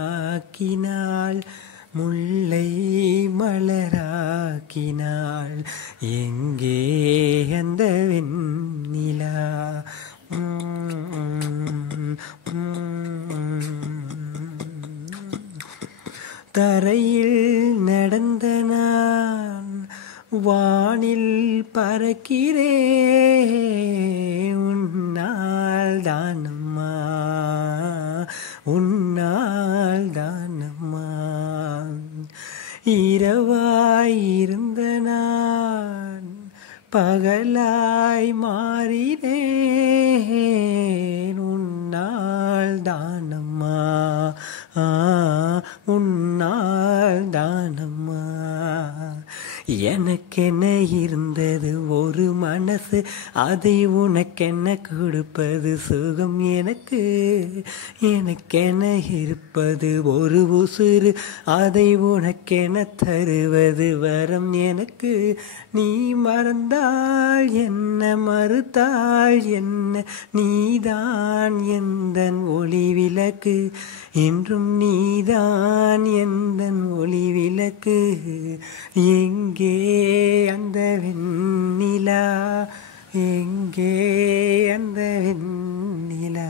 முத்தாக்கினாள் முல்லை மலராக்கினாள் எங்கே அந்த வெண்ணிலா தரையில் நடந்த நான் வானில் பறக்கிறேன் உன்னால் தானம்மா உன்னால் தானம்மா இரவாய் இருந்த நான் பகலாய் மாறினேன் உன்னால் தானம்மா உன்னால் தானம்மா எனக்கென்ன இருந்தது ஒரு மனசு அதை உனக்கென்ன கொடுப்பது சுகம் எனக்கு எனக்கென்ன இருப்பது ஒரு உசுறு அதை உனக்கென தருவது வரம் எனக்கு நீ மறந்தாள் என்ன மறுத்தாள் என்ன நீதான் எந்தன் ஒளி விளக்கு என்றும் நீதான் எந்தன் ஒளி விளக்கு எங்கே அந்த வெண்ணிலா எங்கே அந்த வெண்ணிலா